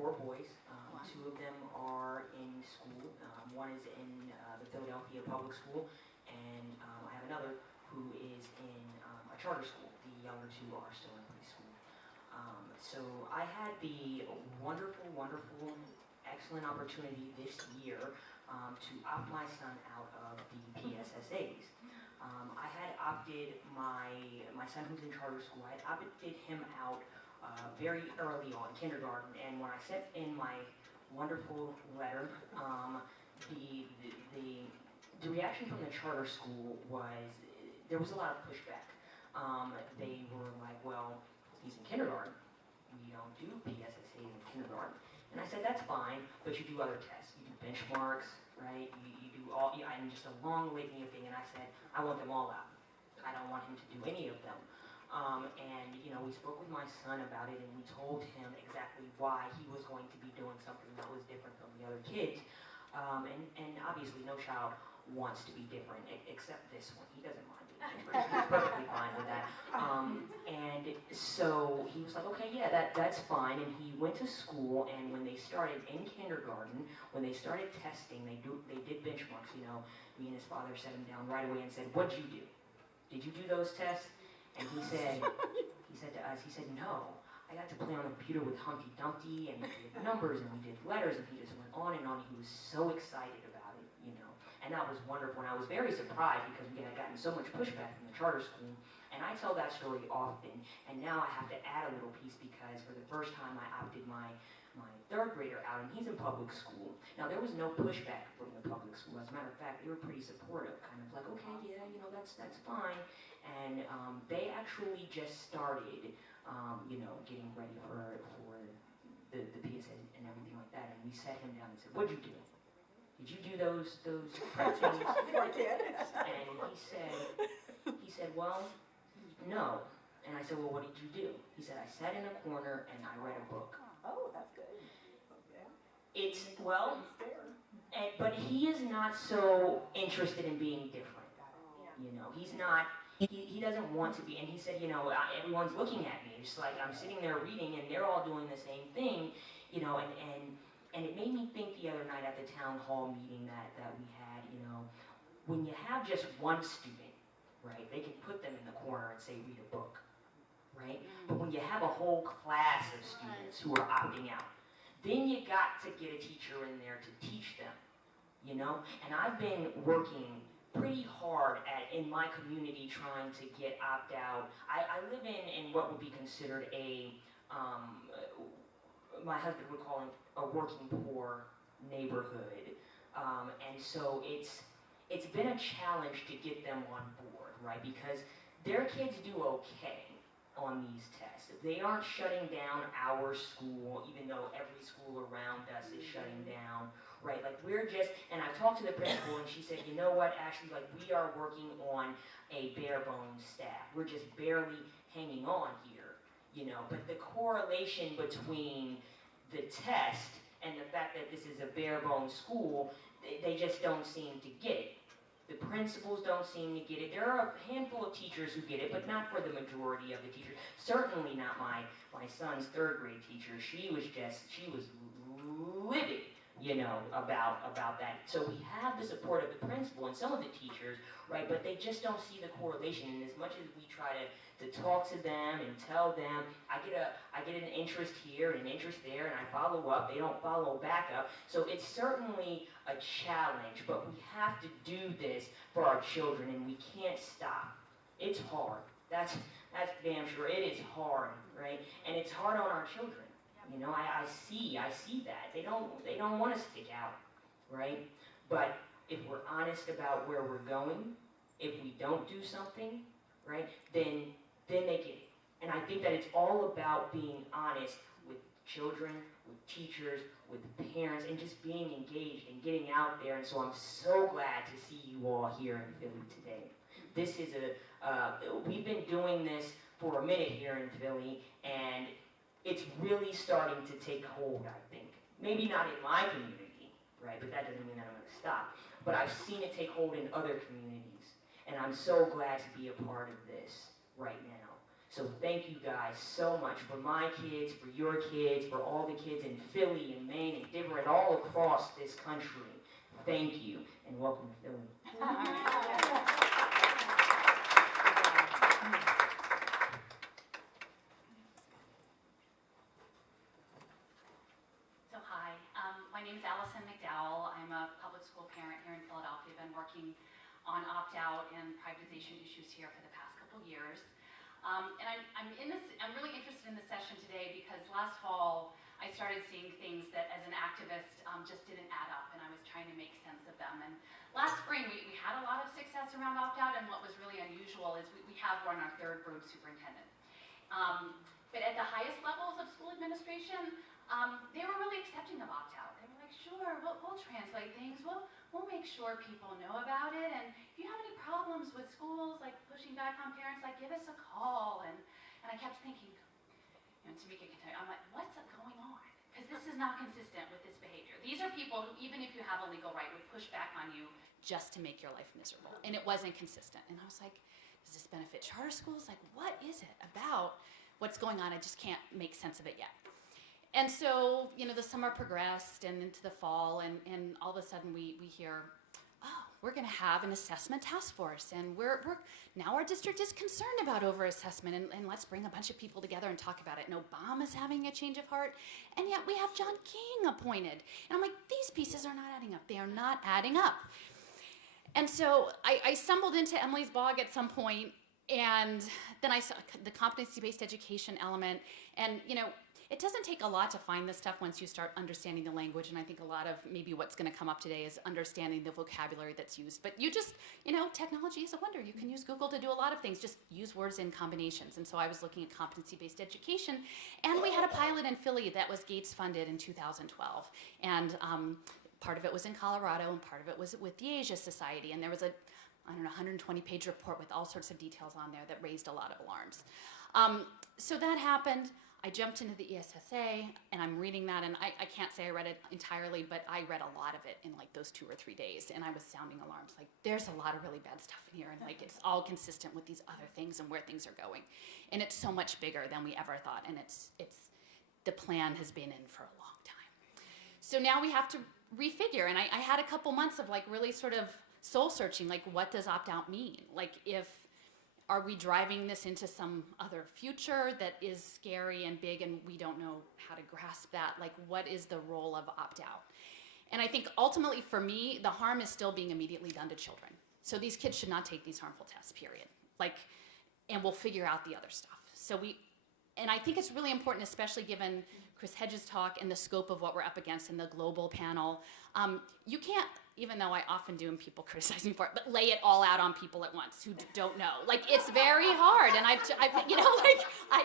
4 boys. 2 of them are in school. One is in the Philadelphia public school, and I have another who is in a charter school. The younger 2 are still in preschool. So I had the wonderful, excellent opportunity this year to opt my son out of the PSSAs. I had opted my son who's in charter school, I had opted him out very early on, kindergarten, and when I sent in my wonderful letter, the reaction from the charter school was, there was a lot of pushback. They were like, well, he's in kindergarten. We don't do PSSAs in kindergarten. And I said, that's fine, but you do other tests. You do benchmarks, right? You do all, and just a long litany of things. And I said, I want them all out. I don't want him to do any of them. And, we spoke with my son about it, and we told him exactly why he was going to be doing something that was different from the other kids. And obviously, no child wants to be different, except this one. He doesn't mind being different. He's perfectly fine with that. And so he was like, okay, yeah, that's fine. And he went to school, and when they started in kindergarten, when they started testing, they did benchmarks. Me and his father set him down right away and said, what'd you do? Did you do those tests? And he said to us, no, I got to play on the computer with Humpty Dumpty, and we did numbers, and we did letters, and he just went on and on. He was so excited about it, and that was wonderful. And I was very surprised because we had gotten so much pushback from the charter school, and I tell that story often, and now I have to add a little piece because for the first time I opted my 3rd grader out, and he's in public school. Now, there was no pushback from the public school. As a matter of fact, they were pretty supportive, kind of like, okay, yeah, that's fine. And they actually just started, getting ready for the PSA and everything like that. And we sat him down and said, what'd you do? Did you do those practices? And he said, well, no. And I said, well, what did you do? He said, I sat in a corner and I read a book. Oh, that's good. But he is not so interested in being different. He's not, he doesn't want to be. And he said, everyone's looking at me. It's like I'm sitting there reading and they're all doing the same thing, and it made me think the other night at the town hall meeting that we had, when you have just one student, right, they can put them in the corner and say, read a book, right? But when you have a whole class of students who are opting out, then you got to get a teacher in there to teach them, And I've been working pretty hard in my community trying to get opt-out. I live in what would be considered my husband would call it a working poor neighborhood. And so it's been a challenge to get them on board, right? Because their kids do okay on these tests. They aren't shutting down our school, even though every school around us is shutting down, right? Like and I've talked to the principal and she said, you know what, Ashley, like we are working on a bare bones staff. We're just barely hanging on here, But the correlation between the test and the fact that this is a bare bones school, they just don't seem to get it. The principals don't seem to get it. There are a handful of teachers who get it, but not for the majority of the teachers. Certainly not my son's 3rd grade teacher. She was livid, about that. So we have the support of the principal and some of the teachers, right? But they just don't see the correlation. And as much as we try to talk to them and tell them, I get an interest here and an interest there, and I follow up. They don't follow back up. So it's certainly a challenge, but we have to do this for our children, and we can't stop. It's hard. That's damn sure. It is hard, right? And it's hard on our children. I see that. They don't want to stick out, right? But if we're honest about where we're going, if we don't do something, right, then they get it. And I think that it's all about being honest with children, with teachers, with parents, and just being engaged and getting out there. And so I'm so glad to see you all here in Philly today. This is we've been doing this for a minute here in Philly, and it's really starting to take hold, I think. Maybe not in my community, right, but that doesn't mean that I'm going to stop. But I've seen it take hold in other communities, and I'm so glad to be a part of this right now. So thank you guys so much for my kids, for your kids, for all the kids in Philly and Maine and different all across this country. Thank you, and welcome to Philly. So hi, my name is Alison McDowell. I'm a public school parent here in Philadelphia. I've been working on opt-out and privatization issues here for the past couple years. And I'm really interested in this session today because last fall I started seeing things that as an activist just didn't add up, and I was trying to make sense of them. And last spring we had a lot of success around opt-out, and what was really unusual is we have one, our third room superintendent. But at the highest levels of school administration, they were really accepting of opt-out. They were like, sure, we'll translate things, we'll make sure people know about it, and if you have any problems with schools, like pushing back on parents, like give us a call. And I kept thinking, Tamika can tell you, I'm like, what's going on? Because this is not consistent with this behavior. These are people who, even if you have a legal right, would push back on you just to make your life miserable. And it wasn't consistent. And I was like, does this benefit charter schools? Like, what is it about what's going on? I just can't make sense of it yet. And so, the summer progressed and into the fall, and all of a sudden we hear, oh, we're going to have an assessment task force, and we're now our district is concerned about over-assessment, and let's bring a bunch of people together and talk about it. And Obama's having a change of heart, and yet we have John King appointed. And I'm like, these pieces are not adding up. They are not adding up. And so I stumbled into Emily's blog at some point, and then I saw the competency-based education element, and it doesn't take a lot to find this stuff once you start understanding the language, and I think a lot of maybe what's going to come up today is understanding the vocabulary that's used. But you just, technology is a wonder. You can use Google to do a lot of things, just use words in combinations. And so I was looking at competency-based education, and we had a pilot in Philly that was Gates funded in 2012. And part of it was in Colorado, and part of it was with the Asia Society, and there was a 120-page report with all sorts of details on there that raised a lot of alarms. So that happened. I jumped into the ESSA, and I'm reading that, and I can't say I read it entirely, but I read a lot of it in like those 2 or 3 days, and I was sounding alarms. Like, there's a lot of really bad stuff in here, and like it's all consistent with these other things and where things are going. And it's so much bigger than we ever thought, and it's the plan has been in for a long time. So now we have to refigure, and I had a couple months of like really sort of soul searching, like what does opt-out mean? Like, are we driving this into some other future that is scary and big and we don't know how to grasp that? Like, what is the role of opt-out? And I think ultimately for me, the harm is still being immediately done to children. So these kids should not take these harmful tests, period. And we'll figure out the other stuff. And I think it's really important, especially given Chris Hedges' talk and the scope of what we're up against in the global panel. You can't, even though I often do and people criticize me for it, but lay it all out on people at once who don't know. Like, it's very hard, and I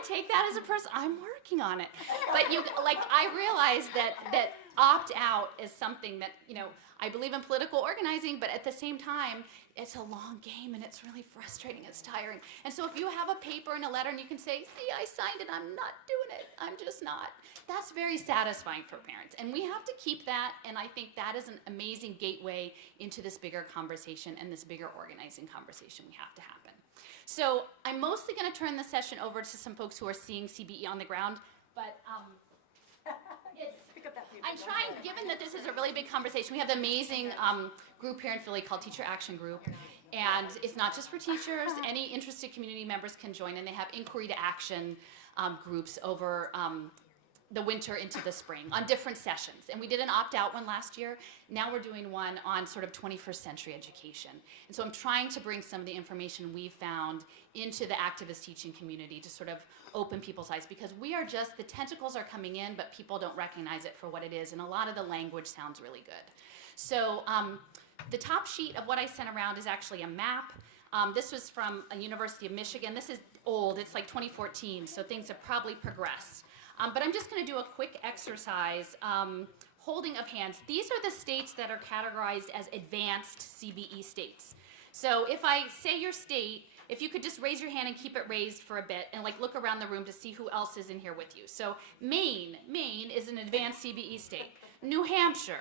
take that as a person. I'm working on it. But I realize that opt-out is something that, I believe in political organizing, but at the same time, it's a long game, and it's really frustrating, it's tiring. And so if you have a paper and a letter and you can say, see, I signed it, I'm not doing it, I'm just not, that's very satisfying for parents. And we have to keep that, and I think that is an amazing gateway into this bigger conversation and this bigger organizing conversation we have to happen. So I'm mostly going to turn the session over to some folks who are seeing CBE on the ground, but I'm trying, given that this is a really big conversation, we have an amazing group here in Philly called Teacher Action Group, and it's not just for teachers. Any interested community members can join, and they have inquiry to action groups over the winter into the spring on different sessions. And we did an opt-out one last year. Now we're doing one on sort of 21st century education. And so I'm trying to bring some of the information we've found into the activist teaching community to sort of open people's eyes, because the tentacles are coming in, but people don't recognize it for what it is. And a lot of the language sounds really good. So the top sheet of what I sent around is actually a map. This was from a University of Michigan. This is old, it's like 2014, so things have probably progressed. But I'm just going to do a quick exercise, holding of hands. These are the states that are categorized as advanced CBE states. So if I say your state, if you could just raise your hand and keep it raised for a bit and look around the room to see who else is in here with you. So Maine is an advanced CBE state. New Hampshire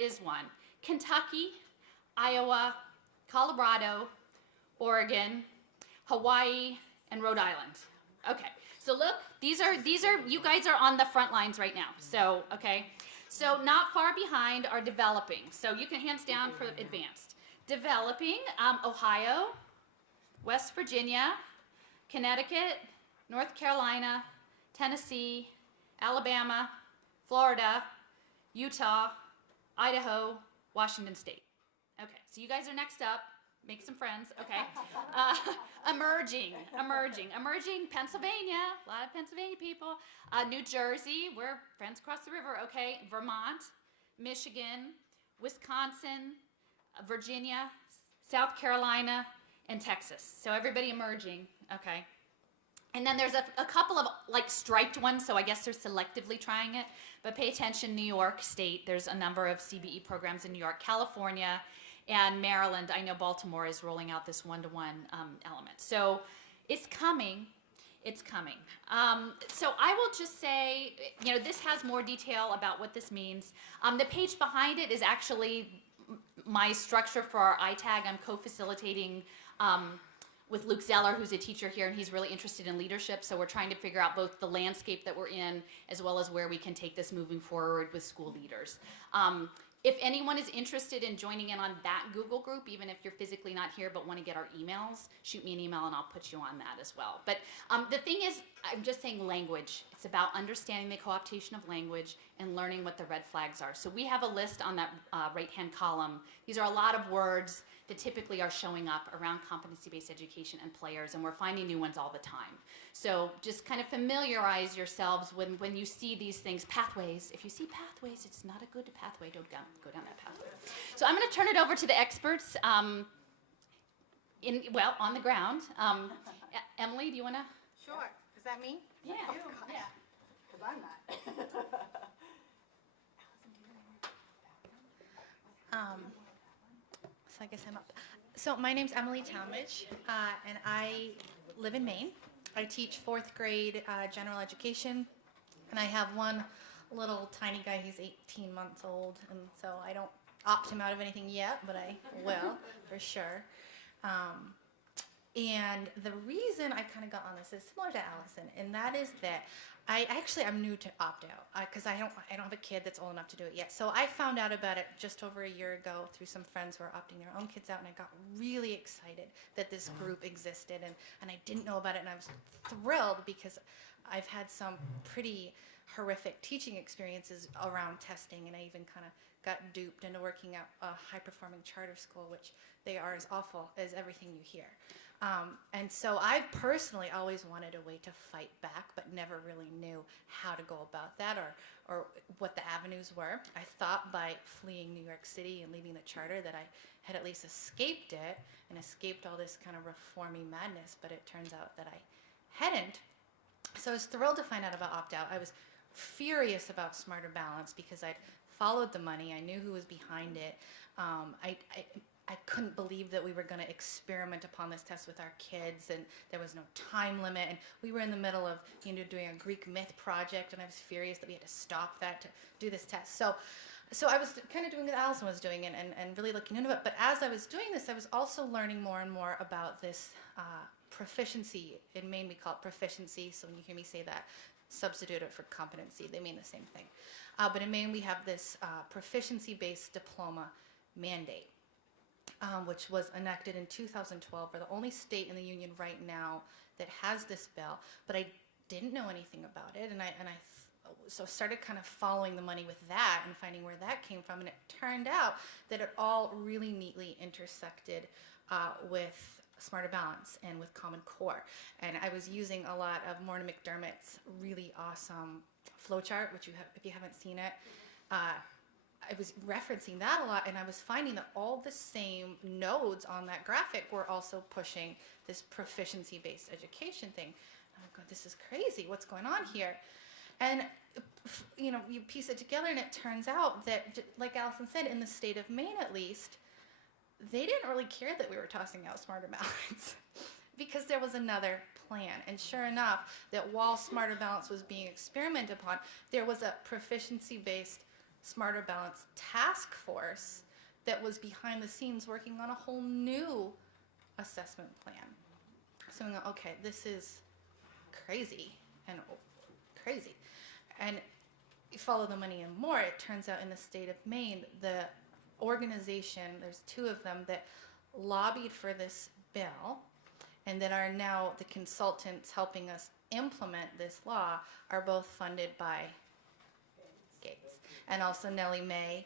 is one. Kentucky, Iowa, Colorado, Oregon, Hawaii, and Rhode Island. Okay, so look, these are you guys are on the front lines right now. So, okay. So not far behind are developing. So you can hands down for advanced. Developing, Ohio, West Virginia, Connecticut, North Carolina, Tennessee, Alabama, Florida, Utah, Idaho, Washington State. Okay, so you guys are next up. Make some friends, okay. Emerging, Pennsylvania, a lot of Pennsylvania people. New Jersey, we're friends across the river, okay. Vermont, Michigan, Wisconsin, Virginia, South Carolina, and Texas. So everybody emerging, okay. And then there's a couple of like striped ones, so I guess they're selectively trying it. But pay attention, New York State, there's a number of CBE programs in New York, California, and Maryland. I know Baltimore is rolling out this one-to-one element. So it's coming. So I will just say, this has more detail about what this means. The page behind it is actually my structure for our ITAG. I'm co-facilitating with Luke Zeller, who's a teacher here, and he's really interested in leadership. So we're trying to figure out both the landscape that we're in, as well as where we can take this moving forward with school leaders. If anyone is interested in joining in on that Google group, even if you're physically not here but want to get our emails, shoot me an email and I'll put you on that as well. But the thing is, I'm just saying language. It's about understanding the co-optation of language and learning what the red flags are. So we have a list on that right-hand column. These are a lot of words that typically are showing up around competency-based education and players, and we're finding new ones all the time. So just kind of familiarize yourselves when you see these things. Pathways. If you see pathways, it's not a good pathway. Don't go down that pathway. So I'm going to turn it over to the experts on the ground. Emily, do you want to? Sure. Is that me? Yeah. Oh, yeah. Because I'm not. So I guess I'm up. So my name's Emily Talmage, and I live in Maine. I teach 4th grade general education, and I have one little tiny guy. He's 18 months old, and so I don't opt him out of anything yet, but I will for sure. And the reason I kind of got on this is similar to Alison, and that is that I'm new to opt out because I don't have a kid that's old enough to do it yet. So I found out about it just over a year ago through some friends who are opting their own kids out, and I got really excited that this group existed, and I didn't know about it, and I was thrilled because I've had some pretty horrific teaching experiences around testing, and I even kind of got duped into working at a high-performing charter school, which they are as awful as everything you hear. And so I personally always wanted a way to fight back, but never really knew how to go about that or what the avenues were. I thought by fleeing New York City and leaving the charter that I had at least escaped it and escaped all this kind of reforming madness, but it turns out that I hadn't. So I was thrilled to find out about opt-out. I was furious about Smarter Balance because I'd followed the money. I knew who was behind it. I couldn't believe that we were going to experiment upon this test with our kids, and there was no time limit, and we were in the middle of doing a Greek myth project, and I was furious that we had to stop that to do this test. So I was kind of doing what Alison was doing and really looking into it. But as I was doing this, I was also learning more and more about this proficiency. In Maine, we call it proficiency, so when you hear me say that, substitute it for competency. They mean the same thing. But in Maine, we have this proficiency-based diploma mandate. Which was enacted in 2012. We're the only state in the union right now that has this bill, but I didn't know anything about it, and I started kind of following the money with that and finding where that came from, and it turned out that it all really neatly intersected with Smarter Balance and with Common Core, and I was using a lot of Morna McDermott's really awesome flowchart, which if you haven't seen it. I was referencing that a lot, and I was finding that all the same nodes on that graphic were also pushing this proficiency-based education thing. And I'm going, this is crazy. What's going on here? And you piece it together, and it turns out that, like Alison said, in the state of Maine at least, they didn't really care that we were tossing out Smarter Balance because there was another plan. And sure enough, that while Smarter Balance was being experimented upon, there was a proficiency-based Smarter Balance task force that was behind the scenes working on a whole new assessment plan. networks and we go, okay, this is crazy and crazy. And you follow the money in more, it turns out in the state of Maine, the organization, there's two of them that lobbied for this bill and that are now the consultants helping us implement this law are both funded by Gates. And also Nellie Mae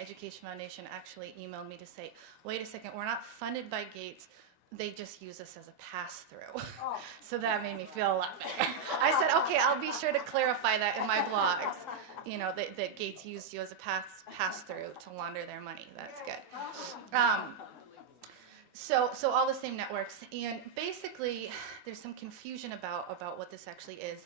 Education Foundation actually emailed me to say, wait a second, we're not funded by Gates. They just use us as a pass-through. Oh. So that made me feel a lot better. I said, okay, I'll be sure to clarify that in my blogs. You know, that Gates used you as a pass-through to launder their money. That's good. So all the same networks. And basically, there's some confusion about what this actually is.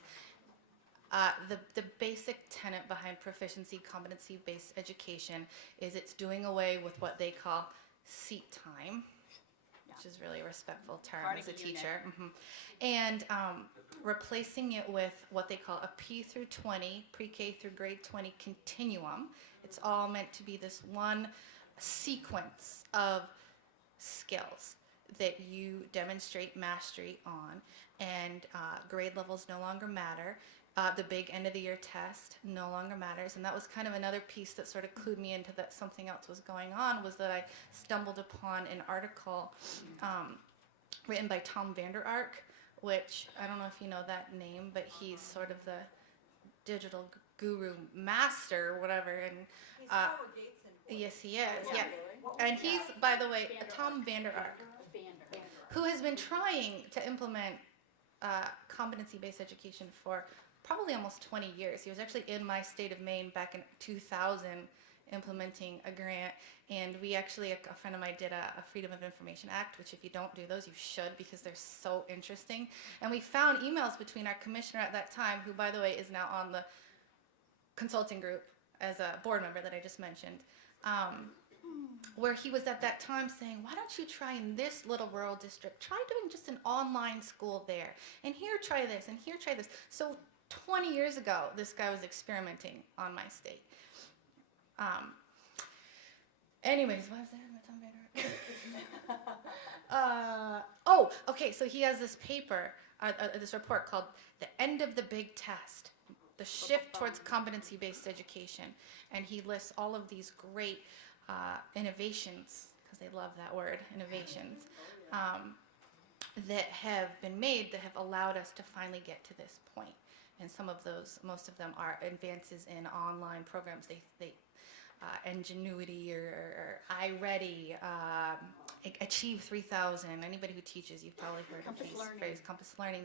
The basic tenet behind proficiency competency-based education is it's doing away with what they call seat time, which is really a respectful term as a teacher, and replacing it with what they call a P through 20, pre-K through grade 20 continuum. It's all meant to be this one sequence of skills that you demonstrate mastery on, and grade levels no longer matter. The big end of the year test no longer matters, and that was kind of another piece that sort of clued me into that something else was going on, was that I stumbled upon an article written by Tom Vander Ark, which I don't know if you know that name, but he's sort of the digital guru master or whatever. And he's Howard Gates and yes, he is. Yeah, and he's, by the way, Tom Vander Ark, who has been trying to implement competency-based education for probably almost 20 years. He was actually in my state of Maine back in 2000 implementing a grant, and we actually, a friend of mine did a Freedom of Information Act, which if you don't do those, you should, because they're so interesting. And we found emails between our commissioner at that time, who, by the way, is now on the consulting group as a board member that I just mentioned, where he was at that time saying, why don't you try in this little rural district, try doing just an online school there, and here try this, and here try this. So 20 years ago, this guy was experimenting on my state. Anyways, what was that? Okay, so he has this paper, this report called The End of the Big Test, the shift towards competency-based education. And he lists all of these great innovations, because they love that word, innovations, that have been made that have allowed us to finally get to this point. And some of those, most of them are advances in online programs. They Ingenuity or iReady, Achieve 3000. Anybody who teaches, you've probably heard of these phrases, Compass Learning.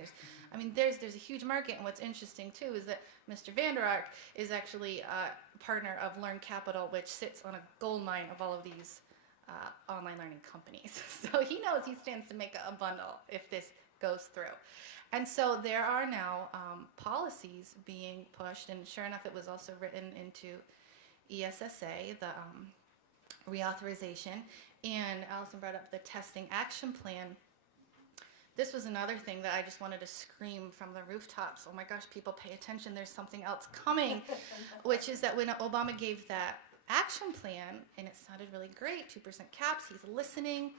There's a huge market, and what's interesting too is that Mr. Vander Ark is actually a partner of Learn Capital, which sits on a gold mine of all of these online learning companies. So he knows he stands to make a bundle if this goes through. And so there are now policies being pushed, and sure enough, it was also written into ESSA, the reauthorization, and Alison brought up the testing action plan. This was another thing that I just wanted to scream from the rooftops. Oh my gosh, people pay attention, there's something else coming, which is that when Obama gave that action plan, and it sounded really great, 2% caps, he's listening.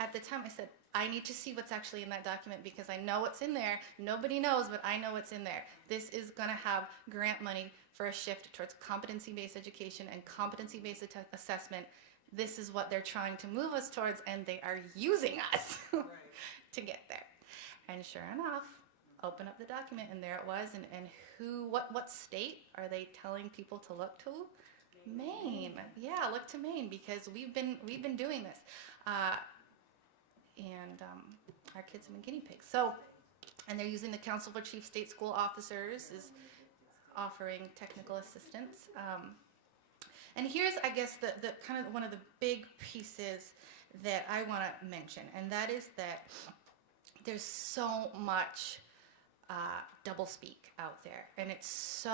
At the time I said, I need to see what's actually in that document, because I know what's in there. Nobody knows, but I know what's in there. This is going to have grant money for a shift towards competency-based education and competency-based assessment. This is what they're trying to move us towards, and they are using us to get there. And sure enough, open up the document, and there it was. And what state are they telling people to look to? Maine. Yeah, look to Maine, because we've been doing this. And our kids have been guinea pigs. So, and they're using the Council for Chief State School Officers is offering technical assistance. And here's, I guess, the kind of one of the big pieces that I want to mention, and that is that there's so much doublespeak out there, and it's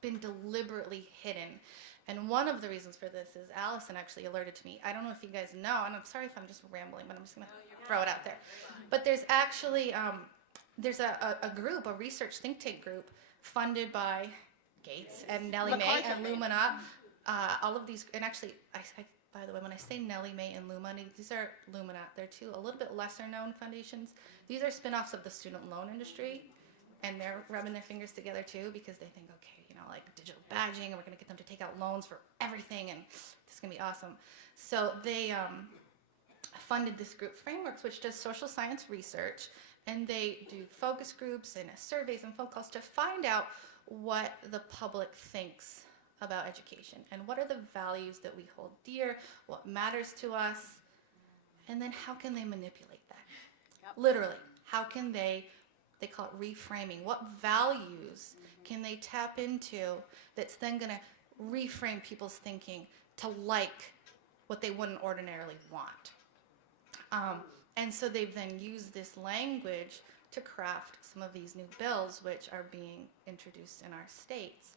been deliberately hidden. And one of the reasons for this is Alison actually alerted to me. I don't know if you guys know, and I'm sorry if I'm just rambling, but I'm just going to throw it out there. But there's actually, there's a group, a research think tank group, funded by Gates and Nellie Mae and Lumina, all of these, and actually, I by the way, when I say Nellie Mae and Lumani, these are Luminat. They're two a little bit lesser known foundations. These are spin-offs of the student loan industry, and they're rubbing their fingers together too because they think, okay, like digital badging, and we're going to get them to take out loans for everything, and this is going to be awesome. So they funded this group, Frameworks, which does social science research, and they do focus groups and surveys and phone calls to find out what the public thinks about education and what are the values that we hold dear, what matters to us, and then how can they manipulate that? Yep. Literally, how can they call it reframing. What values can they tap into that's then going to reframe people's thinking to like what they wouldn't ordinarily want? And so they've then used this language to craft some of these new bills which are being introduced in our states.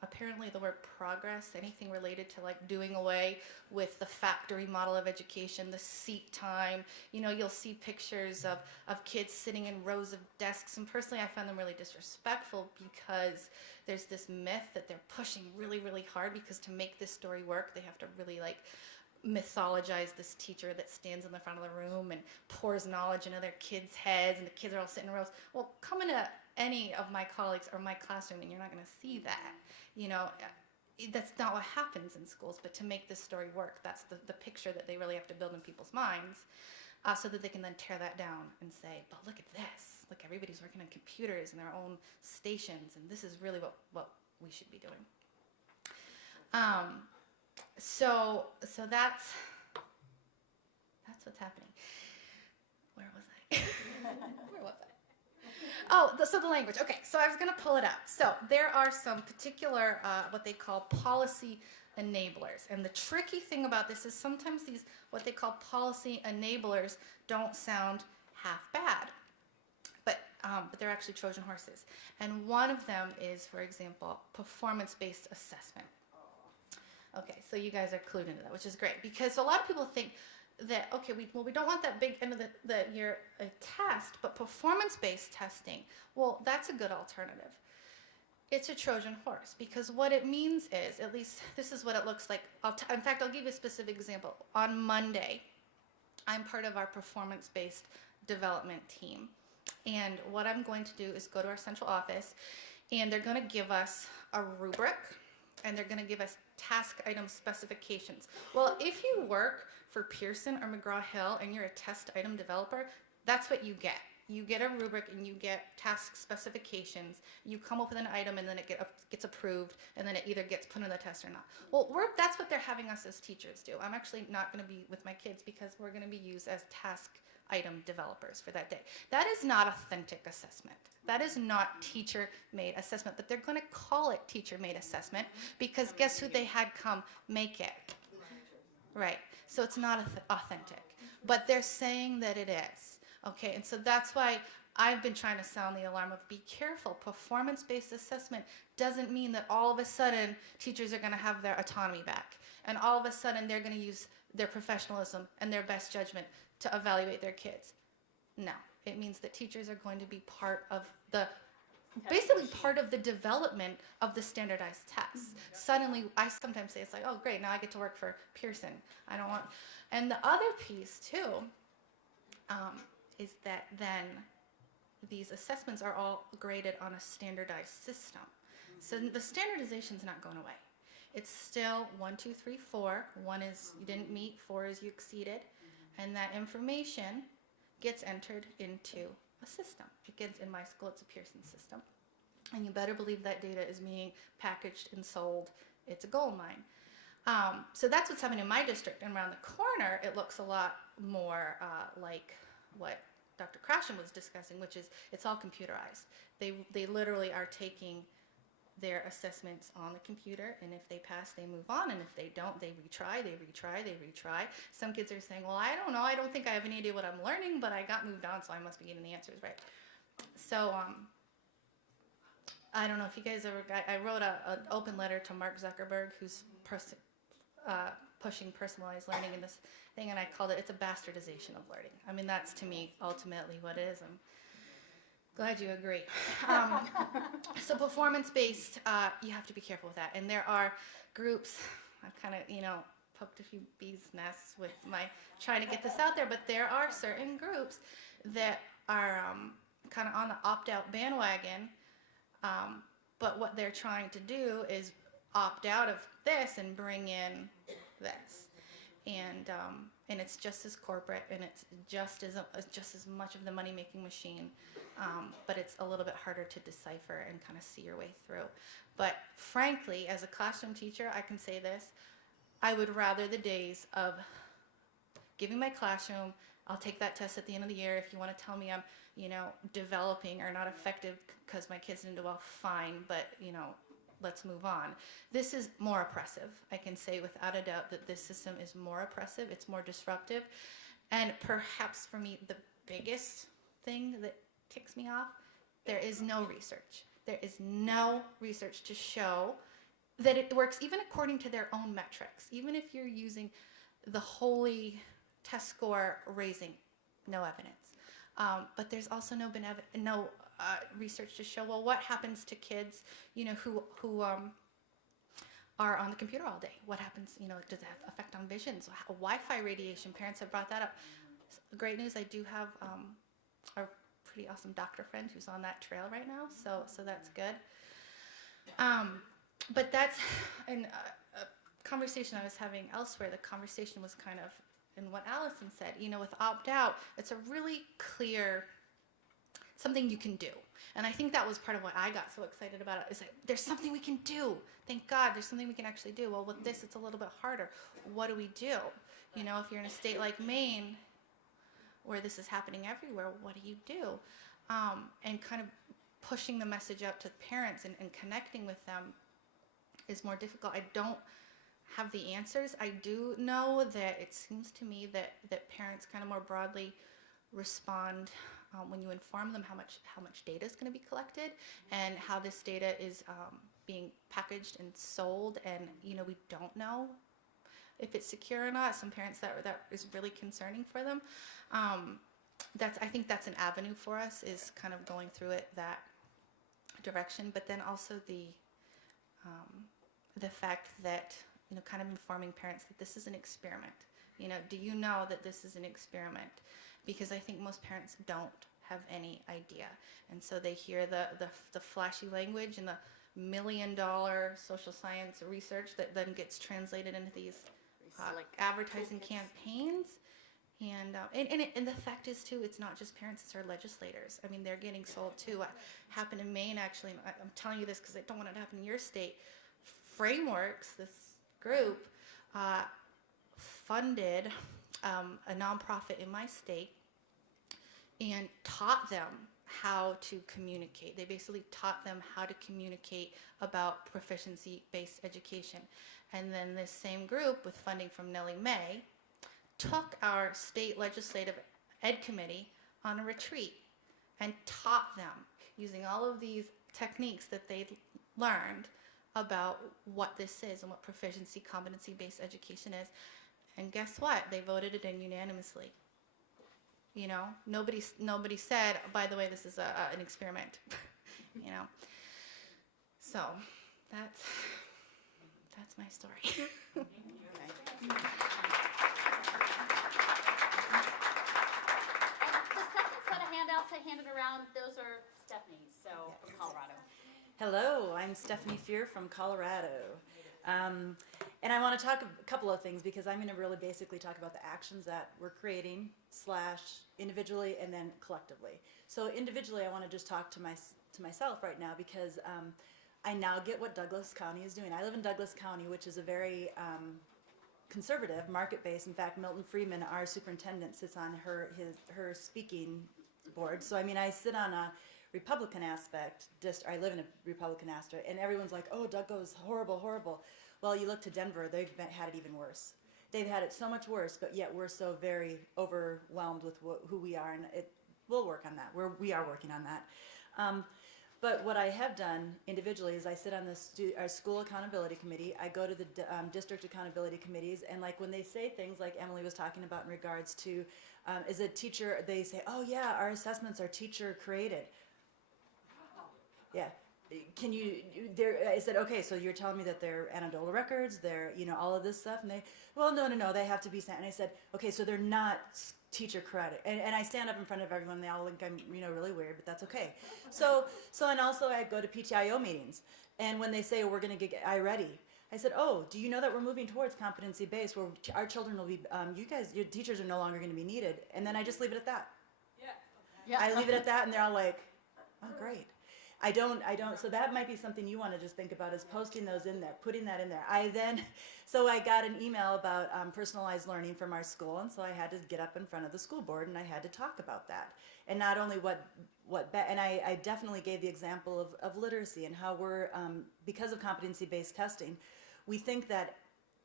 Apparently the word progress, anything related to like doing away with the factory model of education, the seat time, you'll see pictures of kids sitting in rows of desks, and personally I found them really disrespectful because there's this myth that they're pushing really, really hard because to make this story work, they have to really like mythologize this teacher that stands in the front of the room and pours knowledge into their kids' heads, and the kids are all sitting in rows. Well, come into any of my colleagues or my classroom and you're not going to see that. That's not what happens in schools, but to make this story work, that's the picture that they really have to build in people's minds so that they can then tear that down and say, but look at this. Look, everybody's working on computers and their own stations, and this is really what we should be doing. So that's what's happening. Where was I? Where was I? Oh, so the language. Okay, so I was going to pull it up. So there are some particular, what they call policy enablers. And the tricky thing about this is sometimes these, what they call policy enablers, don't sound half bad. But they're actually Trojan horses. And one of them is, for example, performance-based assessment. Okay, so you guys are clued into that, which is great. Because a lot of people think that, okay, we don't want that big end of the year test, but performance-based testing, well, that's a good alternative. It's a Trojan horse because what it means is, at least this is what it looks like. In fact, I'll give you a specific example. On Monday, I'm part of our performance-based development team. And what I'm going to do is go to our central office, and they're going to give us a rubric, and they're going to give us task item specifications. Well, if you work for Pearson or McGraw-Hill and you're a test item developer, that's what you get. You get a rubric and you get task specifications. You come up with an item and then it gets approved, and then it either gets put in the test or not. Well, that's what they're having us as teachers do. I'm actually not going to be with my kids because we're going to be used as task item developers for that day. That is not authentic assessment. That is not teacher-made assessment, but they're going to call it teacher-made assessment because guess who they had come make it? Right. So it's not authentic, but they're saying that it is. Okay, and so that's why I've been trying to sound the alarm of be careful. Performance-based assessment doesn't mean that all of a sudden teachers are going to have their autonomy back, and all of a sudden they're going to use their professionalism and their best judgment to evaluate their kids. No, it means that teachers are going to be part of basically part of the development of the standardized tests. Suddenly, I sometimes say it's like, oh great, now I get to work for Pearson. I don't want, and the other piece too is that then these assessments are all graded on a standardized system. So the standardization's not going away. It's still 1, 2, 3, 4. 1 is you didn't meet, 4 is you exceeded, and that information gets entered into a system. It gets, in my school, it's a Pearson system. And you better believe that data is being packaged and sold. It's a gold mine. So that's what's happening in my district. And around the corner, it looks a lot more like what Dr. Krashen was discussing, which is it's all computerized. They literally are taking their assessments on the computer, and if they pass, they move on, and if they don't, they retry. Some kids are saying, well, I don't know, I don't think I have any idea what I'm learning, but I got moved on, so I must be getting the answers right. So I don't know if you guys ever got, I wrote an open letter to Mark Zuckerberg, who's pushing personalized learning in this thing, and I called it's a bastardization of learning. I mean, that's to me ultimately what it is. I'm glad you agree. So performance-based, you have to be careful with that. And there are groups, I've kind of, poked a few bees' nests with my trying to get this out there, but there are certain groups that are kind of on the opt-out bandwagon, but what they're trying to do is opt out of this and bring in this, and it's just as corporate, and it's just as much of the money-making machine, but it's a little bit harder to decipher and kind of see your way through. But frankly, as a classroom teacher, I can say this: I would rather the days of giving my classroom, I'll take that test at the end of the year. If you want to tell me I'm, developing or not effective because my kids didn't do well, fine, but, let's move on. This is more oppressive. I can say without a doubt that this system is more oppressive, it's more disruptive, and perhaps for me, the biggest thing that ticks me off, there is no research. There is no research to show that it works, even according to their own metrics. Even if you're using the holy test score raising, no evidence. But there's also no research to show, well, what happens to kids, who are on the computer all day? What happens, does it have effect on vision? So Wi-Fi radiation, parents have brought that up. Great news, I do have a pretty awesome doctor friend who's on that trail right now, so that's good. But that's in a conversation I was having elsewhere. The conversation was kind of in what Alison said. With opt-out, it's a really clear something you can do. And I think that was part of what I got so excited about it, is like, there's something we can do. Thank God there's something we can actually do. Well, with this, it's a little bit harder. What do we do? If you're in a state like Maine, where this is happening everywhere, what do you do? And kind of pushing the message out to parents and connecting with them is more difficult. I don't have the answers. I do know that it seems to me that parents kind of more broadly respond when you inform them how much data is going to be collected and how this data is being packaged and sold, and we don't know if it's secure or not. Some parents that is really concerning for them. I think that's an avenue for us, is kind of going through it that direction, but then also the fact that kind of informing parents that this is an experiment. Do you know that this is an experiment? Because I think most parents don't have any idea, and so they hear the flashy language and the $1 million social science research that then gets translated into these advertising campaigns. And the fact is too, it's not just parents, it's our legislators. I mean, they're getting sold too. What happened in Maine, actually, and I'm telling you this because I don't want it to happen in your state. Frameworks, this group, funded a nonprofit in my state and taught them how to communicate. They basically taught them how to communicate about proficiency-based education. And then this same group, with funding from Nellie Mae, took our state legislative ed committee on a retreat and taught them, using all of these techniques that they'd learned, about what this is and what proficiency competency-based education is. And guess what? They voted it in unanimously. Nobody said, by the way, this is an experiment. So that's my story. And the second set of handouts I handed around, those are Stefanie's, so from Colorado. Hello, I'm Stefanie Fuhr from Colorado. And I want to talk a couple of things, because I'm going to really basically talk about the actions that we're creating / individually and then collectively. So individually, I want to just talk to myself right now, because I now get what Douglas County is doing. I live in Douglas County, which is a very conservative, market-based. In fact, Milton Freeman, our superintendent, sits on her speaking board. So I mean, I sit on a Republican aspect. I live in a Republican aspect, and everyone's like, "Oh, Douglas, horrible, horrible." Well, you look to Denver; they've had it even worse. They've had it so much worse, but yet we're so very overwhelmed with who we are, and we'll work on that. We are working on that. But what I have done individually is I sit on our school accountability committee. I go to the district accountability committees, and like when they say things like Emily was talking about in regards to, as a teacher, they say, "Oh yeah, our assessments are teacher created." Yeah, can you, I said, okay, so you're telling me that they're anecdotal records, they're, all of this stuff, and they, well, no, they have to be sent. And I said, okay, so they're not teacher credit. And I stand up in front of everyone, and they all think I'm, really weird, but that's okay. So, and also I go to PTIO meetings, and when they say, we're gonna get I-ready, I said, oh, do you know that we're moving towards competency-based, where our children will be, your teachers are no longer gonna be needed, and then I just leave it at that. Yeah. I leave it at that, and they're all like, oh, great. I don't, so that might be something you want to just think about, is posting those in there, putting that in there. So I got an email about personalized learning from our school, and so I had to get up in front of the school board, and I had to talk about that. And not only and I definitely gave the example of literacy, and how we're, because of competency-based testing, we think that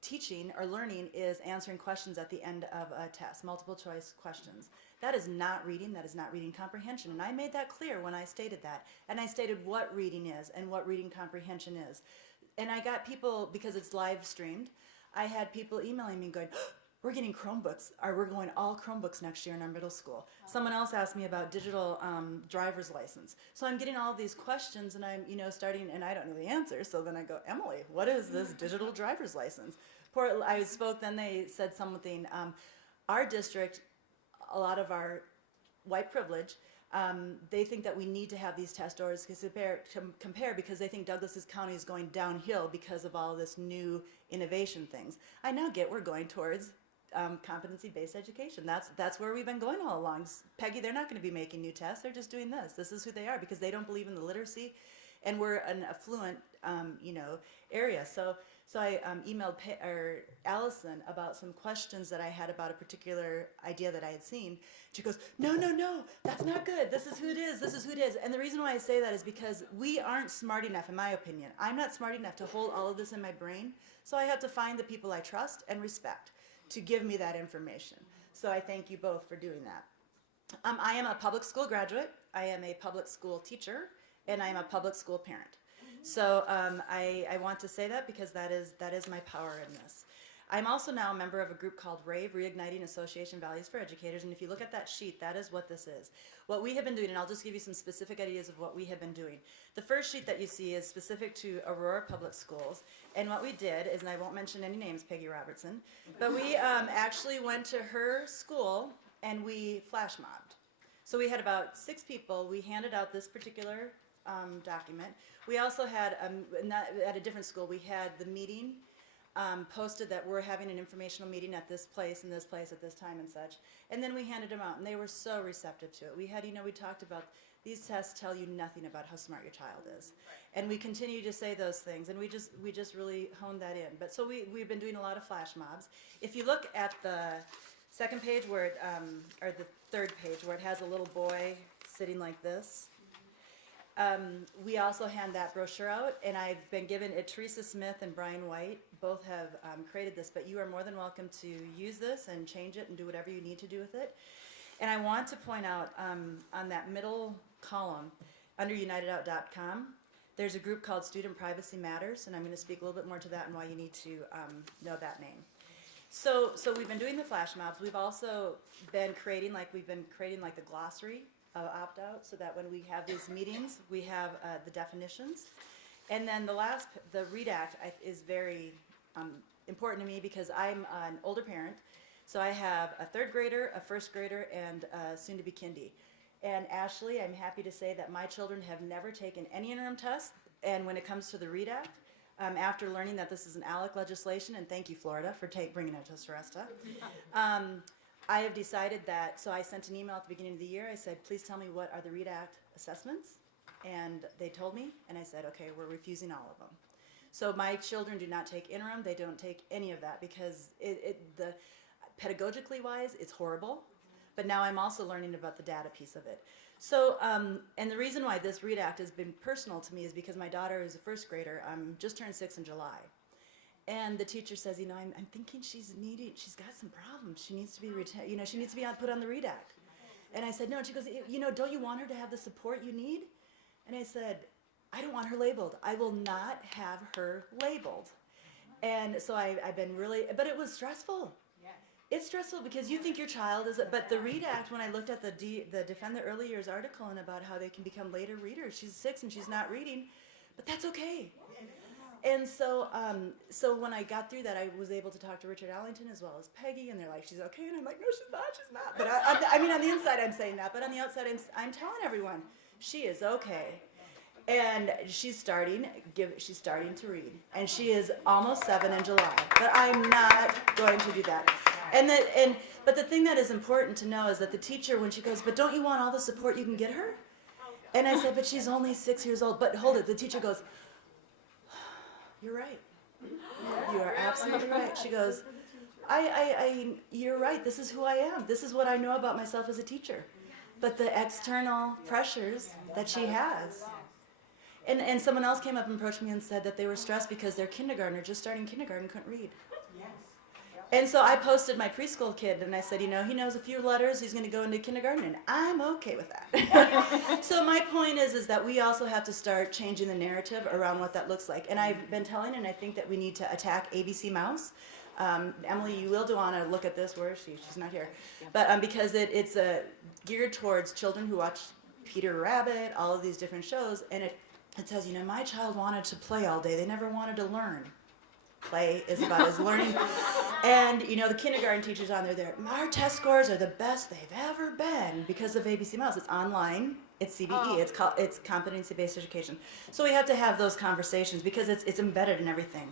teaching or learning is answering questions at the end of a test, multiple choice questions. That is not reading, that is not reading comprehension. And I made that clear when I stated that. And I stated what reading is and what reading comprehension is. And I got people, because it's live streamed, I had people emailing me going, we're getting Chromebooks, or we're going all Chromebooks next year in our middle school. Someone else asked me about digital driver's license. So I'm getting all of these questions, and I'm, starting, and I don't know the answer. So then I go, Emily, what is this digital driver's license? I spoke, then they said something, our district, a lot of our white privilege, they think that we need to have these test scores to compare, because they think Douglas County is going downhill because of all this new innovation things. I now get we're going towards competency-based education. That's where we've been going all along. Peggy, they're not going to be making new tests. They're just doing this. This is who they are, because they don't believe in the literacy, and we're an affluent, area. So I emailed Alison about some questions that I had about a particular idea that I had seen. She goes, no, that's not good. This is who it is. This is who it is. And the reason why I say that is because we aren't smart enough, in my opinion. I'm not smart enough to hold all of this in my brain. So I have to find the people I trust and respect to give me that information. So I thank you both for doing that. I am a public school graduate. I am a public school teacher, and I am a public school parent. So I want to say that, because that is my power in this. I'm also now a member of a group called RAVE, Reigniting Association Values for Educators, and if you look at that sheet, that is what this is. What we have been doing, and I'll just give you some specific ideas of what we have been doing. The first sheet that you see is specific to Aurora Public Schools, and what we did is, and I won't mention any names, Peggy Robertson, but we actually went to her school and we flash mobbed. So we had about 6 people. We handed out this particular document. We also had, at a different school, we had the meeting posted that we're having an informational meeting at this place and this place at this time and such. And then we handed them out, and they were so receptive to it. We had, we talked about these tests tell you nothing about how smart your child is. And we continue to say those things, and we just really honed that in. But so we've been doing a lot of flash mobs. If you look at the second page where it, or the third page where it has a little boy sitting like this, we also hand that brochure out, and I've been given it. Teresa Smith and Brian White both have created this, but you are more than welcome to use this and change it and do whatever you need to do with it. And I want to point out on that middle column under unitedout.com, there's a group called Student Privacy Matters, and I'm going to speak a little bit more to that and why you need to know that name. So we've been doing the flash mobs. We've also been creating the glossary of opt-out, so that when we have these meetings, we have the definitions. And then the READ Act is very important to me, because I'm an older parent. So I have a 3rd grader, a 1st grader, and soon to be kindy. And Ashley, I'm happy to say that my children have never taken any interim tests. And when it comes to the READ Act, after learning that this is an ALEC legislation, and thank you, Florida, for bringing it to Soresta, I have decided that, so I sent an email at the beginning of the year. I said, please tell me what are the READ Act assessments. And they told me, and I said, okay, we're refusing all of them. So my children do not take interim. They don't take any of that, because pedagogically wise, it's horrible. But now I'm also learning about the data piece of it. So, and the reason why this READ Act has been personal to me is because my daughter is a 1st grader, just turned 6 in July. And the teacher says, I'm thinking she's got some problems. She needs to be, she needs to be put on the READ Act. And I said, no. And she goes, don't you want her to have the support you need? And I said, I don't want her labeled. I will not have her labeled. And so I've been really, but it was stressful. It's stressful because you think your child is, but the READ Act, when I looked at the Defend the Early Years article and about how they can become later readers, she's 6 and she's not reading. but that's okay. And so, so when I got through that, I was able to talk to Richard Allington as well as Peggy, and they're like, she's okay, and I'm like, no, she's not. But I mean, on the inside, I'm saying that, but on the outside, I'm telling everyone, she is okay. And she's starting to read, and she is almost 7 in July. But I'm not going to do that. But the thing that is important to know is that the teacher, when she goes, but don't you want all the support you can get her? And I said, but she's only 6 years old. But hold it, the teacher goes, you're right. You are absolutely right. She goes, you're right. This is who I am. This is what I know about myself as a teacher. But the external pressures that she has. And someone else came up and approached me and said that they were stressed because their kindergartner, just starting kindergarten, couldn't read. And so I posted my preschool kid, and I said, he knows a few letters, he's going to go into kindergarten, and I'm okay with that. So my point is that we also have to start changing the narrative around what that looks like. And I've been telling, and I think that we need to attack ABC Mouse. Emily, you will want to look at this. Where is she? She's not here. But because it's geared towards children who watch Peter Rabbit, all of these different shows, and it says, my child wanted to play all day. They never wanted to learn. Play is about his learning. And, the kindergarten teachers on there, our test scores are the best they've ever been because of ABC Mouse. It's online. It's CBE. It's competency-based education. So we have to have those conversations because it's embedded in everything.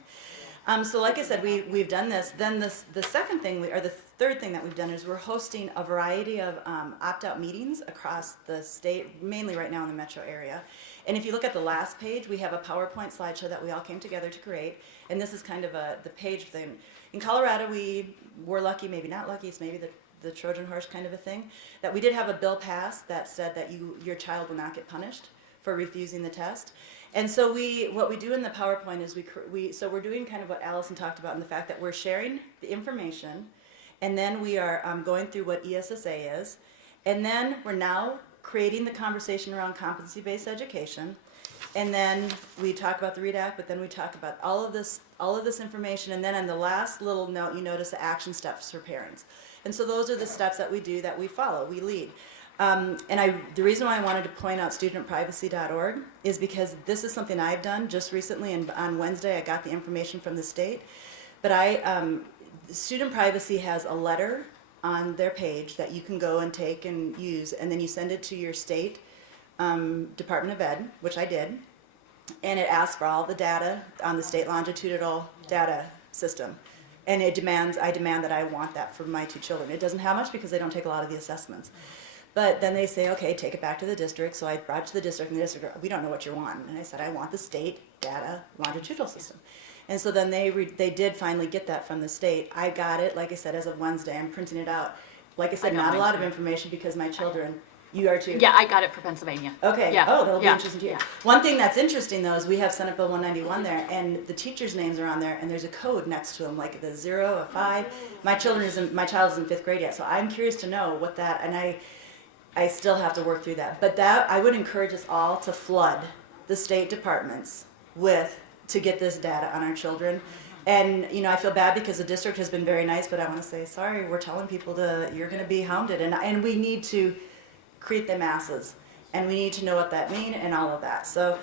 So like I said, we've done this. Then the second thing, or the third thing that we've done is we're hosting a variety of opt-out meetings across the state, mainly right now in the metro area. And if you look at the last page, we have a PowerPoint slideshow that we all came together to create. And this is kind of the page thing. In Colorado, we were lucky, maybe not lucky, it's maybe the Trojan horse kind of a thing, that we did have a bill passed that said that your child will not get punished for refusing the test. And so what we do in the PowerPoint is we're doing kind of what Alison talked about in the fact that we're sharing the information, and then we are going through what ESSA is, and then we're now creating the conversation around competency-based education, and then we talk about the READ Act, but then we talk about all of this information, and then on the last little note, you notice the action steps for parents. And so those are the steps that we do, that we follow, we lead. The reason why I wanted to point out studentprivacy.org is because this is something I've done just recently, and on Wednesday I got the information from the state. But Student Privacy has a letter on their page that you can go and take and use, and then you send it to your state Department of Ed, which I did, and it asks for all the data on the state longitudinal data system. And I demand that I want that for my 2 children. It doesn't have much because they don't take a lot of the assessments. But then they say, okay, take it back to the district. So I brought it to the district, and the district, we don't know what you want. And I said, I want the state data longitudinal system. And so then they did finally get that from the state. I got it, like I said, as of Wednesday. I'm printing it out. Like I said, not a lot of information because my children, you are too. Yeah, I got it for Pennsylvania. Okay. Yeah. Oh, that'll be Yeah. interesting to hear. Yeah. One thing that's interesting, though, is we have Senate Bill 191 there, and the teachers' names are on there, and there's a code next to them, like the 0, a 5. My child is in 5th grade yet, so I'm curious to know what that, and I still have to work through that. But I would encourage us all to flood the state departments to get this data on our children. And, I feel bad because the district has been very nice, but I want to say, sorry, we're telling people you're going to be hounded. And we need to create the masses, and we need to know what that means and all of that. So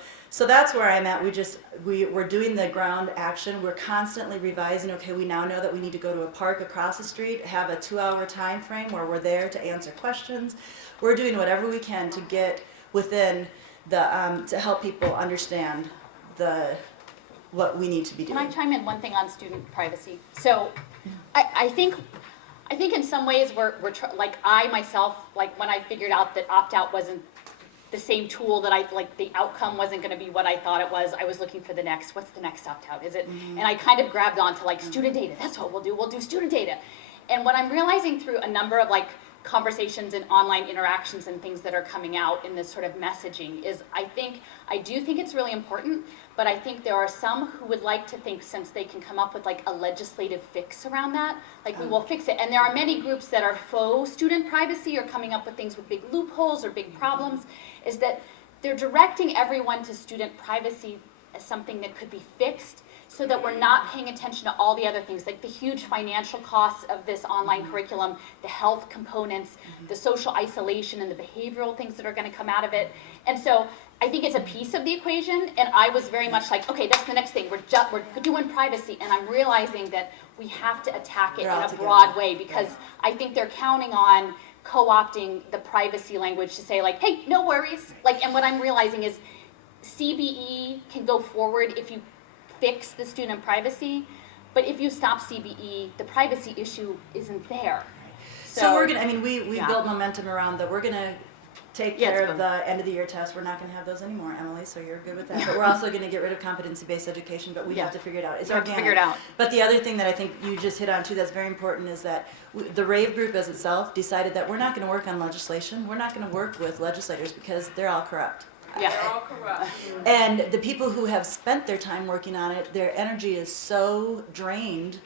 that's where I'm at. We're doing the ground action. We're constantly revising. Okay, we now know that we need to go to a park across the street, have a 2-hour time frame where we're there to answer questions. We're doing whatever we can to get within to help people understand what we need to be doing. Can I chime in one thing on student privacy? So I think in some ways like I myself, like when I figured out that opt-out wasn't the same tool that the outcome wasn't going to be what I thought it was, I was looking for what's the next opt-out? Is it? And I kind of grabbed onto student data. That's what we'll do student data. And what I'm realizing through a number of conversations and online interactions and things that are coming out in this sort of messaging is I do think it's really important, but I think there are some who would like to think, since they can come up with a legislative fix around that, we will fix it. And there are many groups that are faux student privacy or coming up with things with big loopholes or big problems, is that they're directing everyone to student privacy as something that could be fixed, so that we're not paying attention to all the other things, like the huge financial costs of this online curriculum, the health components, the social isolation and the behavioral things that are going to come out of it. And so I think it's a piece of the equation, and I was very much like, okay, that's the next thing. We're doing privacy, and I'm realizing that we have to attack it in They're all a together. broad way because I think they're counting on co-opting the privacy language to say like, hey, no worries. Like, and what I'm realizing is CBE can go forward if you fix the student privacy, but if you stop CBE, the privacy issue isn't there. So we're gonna, I mean, we Yeah. built momentum around that. We're gonna take Yeah, care it's of the end of the year test. We're not gonna have those anymore, Emily, so you're good with that. But we're also gonna get rid of competency-based education, but we Yeah. have to figure it out. It's We have to organic. figure it out. But the other thing that I think you just hit on too that's very important is that the RAVE group as itself decided that we're not gonna work on legislation. We're not gonna work with legislators because they're all corrupt. Yeah. They're all corrupt. And the people who have spent their time working on it, their energy is so drained.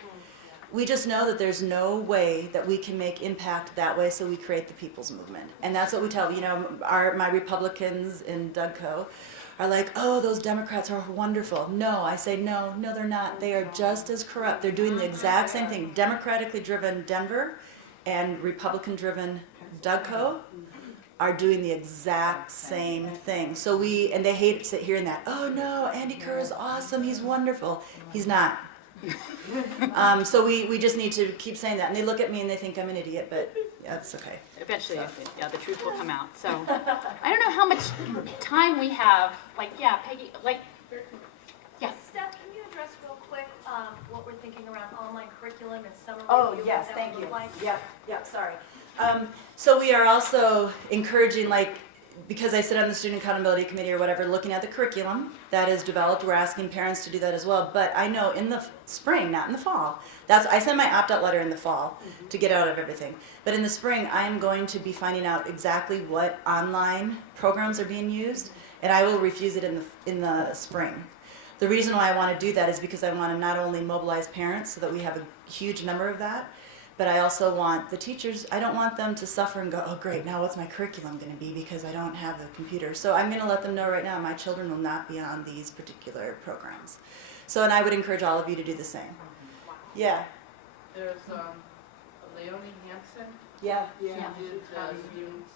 We just know that there's no way that we can make impact that way, so we create the people's movement. And that's what we tell, my Republicans in Dougco are like, oh, those Democrats are wonderful. No, I say, no, they're not. They are just as corrupt. They're doing the exact same thing. Democratically driven Denver and Republican driven Dougco are doing the exact same thing. So and they hate hearing that, oh no, Andy Kerr is awesome, he's wonderful. He's not. So we just need to keep saying that. And they look at me and they think I'm an idiot, but that's okay. Eventually, yeah, the truth will come out. So I don't know how much time we have. Like, yeah, Peggy, like, yeah. Steph, can you address real quick what we're thinking around online curriculum and summer Oh, review? yes, what that thank would you. look like? Yep, sorry. So we are also encouraging, because I sit on the Student Accountability Committee or whatever, looking at the curriculum that is developed. We're asking parents to do that as well. But I know in the spring, not in the fall, I send my opt-out letter in the fall to get out of everything. But in the spring, I am going to be finding out exactly what online programs are being used, and I will refuse it in the spring. The reason why I want to do that is because I want to not only mobilize parents so that we have a huge number of that, but I also want the teachers, I don't want them to suffer and go, oh great, now what's my curriculum going to be because I don't have the computer. So I'm going to let them know right now my children will not be on these particular programs. So, and I would encourage all of you to do the same. Yeah. There's Leonie Hansen. Yeah. She did Students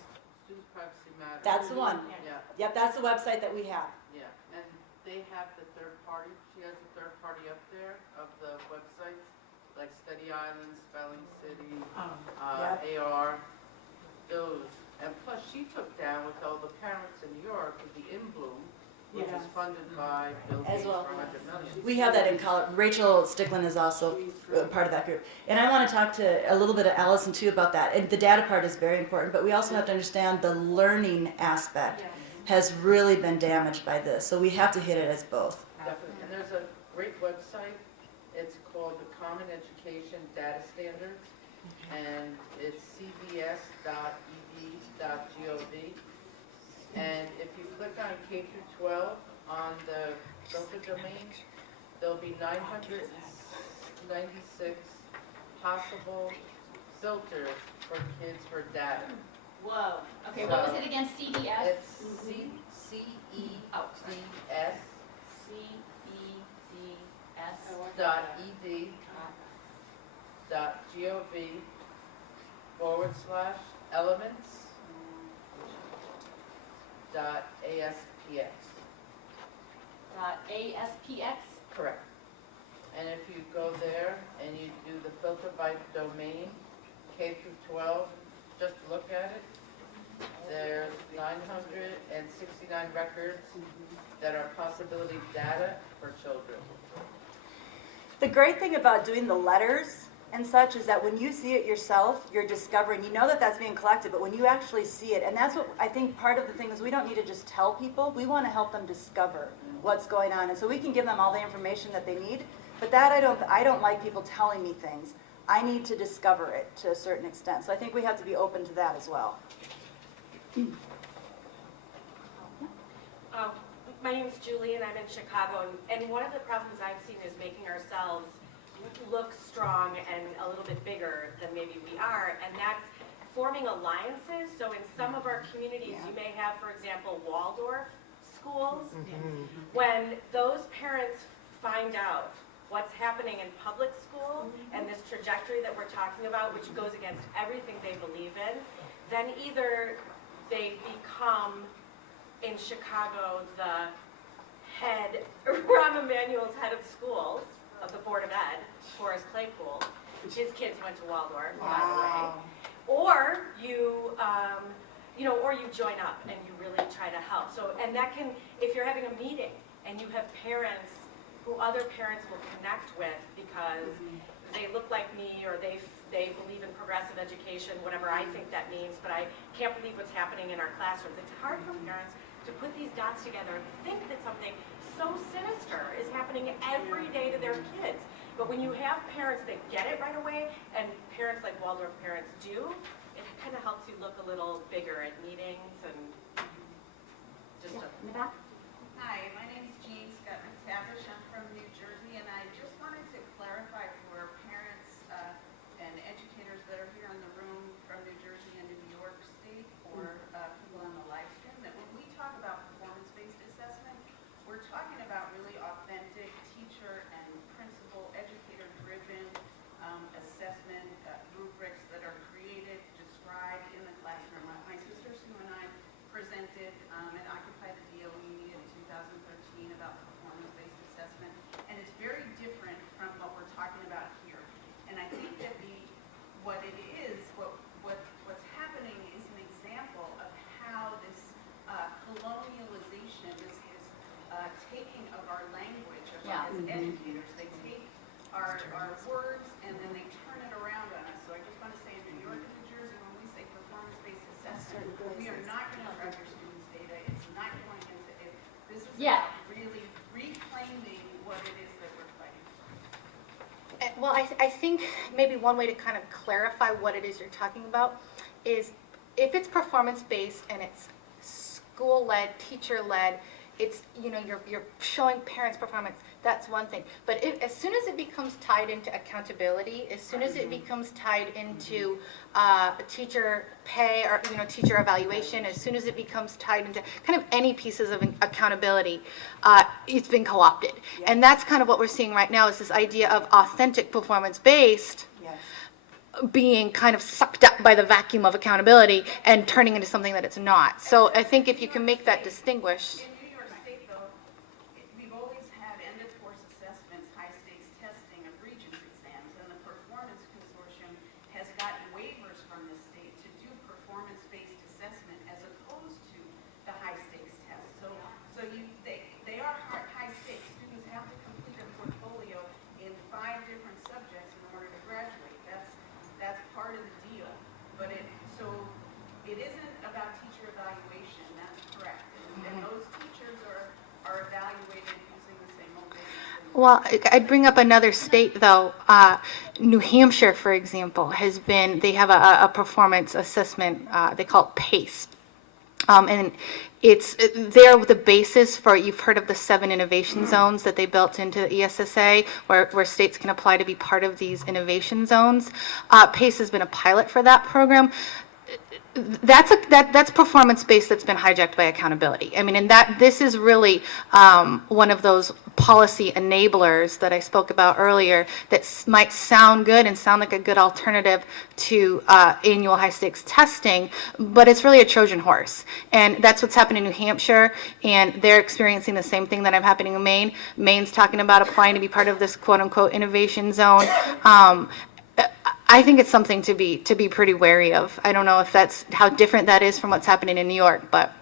Privacy Matters. That's the one. Yeah, Yep, that's the website that we have. yeah. And they have the third party. She has the third party up there of the websites, like Steady Island, Spelling City, AR, those. And plus, she took down with all the parents in New York with the In Bloom, which is funded by Bill As Gates well. for $100 million. We have that in college. Rachel Sticklin is also part of that group. And I want to talk to a little bit of Alison too about that. And the data part is very important, but we also have to understand the learning aspect has really been damaged by this. So we have to hit it as both. Definitely. And there's a great website. It's called the Common Education Data Standards, and it's cbs.ed.gov. And if you click on K through 12 on the filter domain, there'll be 996 possible filters for kids for data. Whoa. Okay, what was it again? CDS? It's CEDS CBDS. .ed.gov/elements.aspx. ASPX? Correct. And if you go there and you do the filter by domain, K through 12, just look at it. There's 969 records that are possibility data for children. The great thing about doing the letters and such is that when you see it yourself, you're discovering, you know that that's being collected, but when you actually see it, and that's what I think part of the thing is we don't need to just tell people, we want to help them discover what's going on. And so we can give them all the information that they need, but that I don't like people telling me things. I need to discover it to a certain extent. So I think we have to be open to that as well. My name is Julie, and I'm in Chicago, and one of the problems I've seen is making ourselves look strong and a little bit bigger than maybe we are, and that's forming alliances. So in some of our communities, you may have, for example, Waldorf schools. When those parents find out what's happening in public school and this trajectory that we're talking about, which goes against everything they believe in, then either they become in Chicago, the head, Rahm Emanuel's head of schools, of the Board of Ed, Horace Claypool, his kids went to Waldorf, by the way. Or or you join up and you really try to help. So, and that can, if you're having a meeting and you have parents who other parents will connect with because they look like me or they believe in progressive education, whatever I think that means, but I can't believe what's happening in our classrooms. It's hard for parents to put these dots together and think that something so sinister is happening every day to their kids. But when you have parents that get it right away, and parents like Waldorf parents do, it kind of helps you look a little bigger at meetings and just In the back? Hi, my name is Jean Scott McTavish. I'm from New Jersey, and I just wanted to clarify for parents and educators that are here in the room from New Jersey and New York State, or people on the live stream, that when we talk about performance-based assessment, we're talking about really authentic teacher and principal educator-driven assessment rubrics that are created, described in the classroom. My sister Sue and I presented and occupied the DOE in 2013 about performance-based assessment, and it's very different from what we're talking about here. And I think that what's happening is an example of how this colonialization is taking of our language of us as educators. They take our words and then they turn it around on us. So I just want to say, in New York and New Jersey, when we say performance-based assessment, we are not going to track your students' data. It's not going into it. This is about really reclaiming what it is that we're fighting for. Well, I think maybe one way to kind of clarify what it is you're talking about is if it's performance-based and it's school-led, teacher-led, it's, you're showing parents' performance, that's one thing. But as soon as it becomes tied into accountability, as soon as it becomes tied into teacher pay or, teacher evaluation, as soon as it becomes tied into kind of any pieces of accountability, it's been co-opted. And that's kind of what we're seeing right now is this idea of authentic performance-based being kind of sucked up by the vacuum of accountability and turning into something that it's not. So I think if you can make that distinguish. In New York State, though, we've always had end-of-course assessments, high-stakes testing, and Regents exams, and the Performance Consortium has gotten waivers from the state to do performance-based assessment as opposed to the high-stakes test. So they are high stakes. Students have to complete a portfolio in 5 different subjects in order to graduate. That's part of the deal. But it isn't about teacher evaluation. That's correct. And those teachers are evaluated using the same old basis. Well, I'd bring up another state, though. New Hampshire, for example, they have a performance assessment, they call it PACE. And they're the basis for, you've heard of the 7 innovation zones that they built into the ESSA, where states can apply to be part of these innovation zones. PACE has been a pilot for that program. That's performance-based that's been hijacked by accountability. I mean, and this is really one of those policy enablers that I spoke about earlier that might sound good and sound like a good alternative to annual high-stakes testing, but it's really a Trojan horse. And that's what's happening in New Hampshire, and they're experiencing the same thing that I'm happening in Maine. Maine's talking about applying to be part of this quote-unquote innovation zone. I think it's something to be pretty wary of. I don't know if that's how different that is from what's happening in New York, but.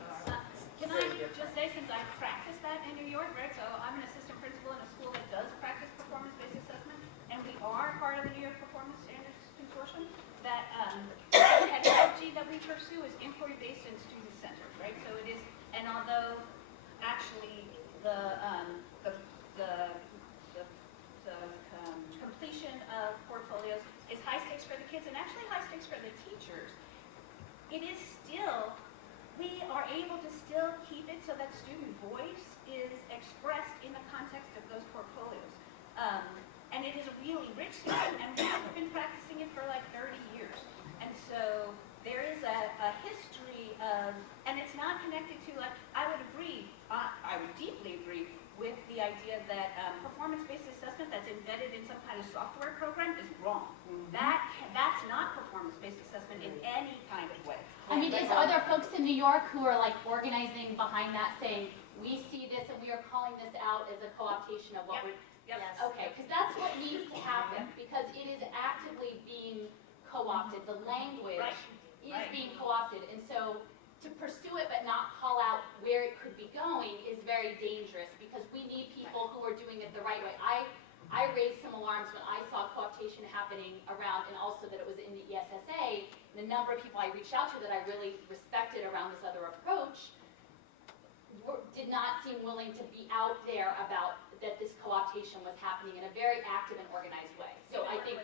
Can I just say, since I've practiced that in New York, right? So I'm an assistant principal in a school that does practice performance-based assessment, and we are part of the New York Performance Standards Consortium. That the technology that we pursue is inquiry-based and student-centered, right? So it is, and although actually the completion of portfolios is high stakes for the kids and actually high stakes for the teachers, it is still, we are able to still keep it so that student voice is expressed in the context of those portfolios. And it is a really rich system, and we've been practicing it for like 30 years. And so there is a history of, and it's not connected to, like, I would deeply agree with the idea that performance-based assessment that's embedded in some kind of software program is wrong. That's not performance-based assessment in any kind of way. I mean, are there folks in New York who are like organizing behind that, saying, we see this and we are calling this out as a co-optation of what we're, okay, because that's what needs to happen, because it is actively being co-opted. The language is being co-opted, and so to pursue it but not call out where it could be going is very dangerous, because we need people who are doing it the right way. I raised some alarms when I saw co-optation happening around, and also that it was in the ESSA. The number of people I reached out to that I really respected around this other approach did not seem willing to be out there about that this co-optation was happening in a very active and organized way. So I think,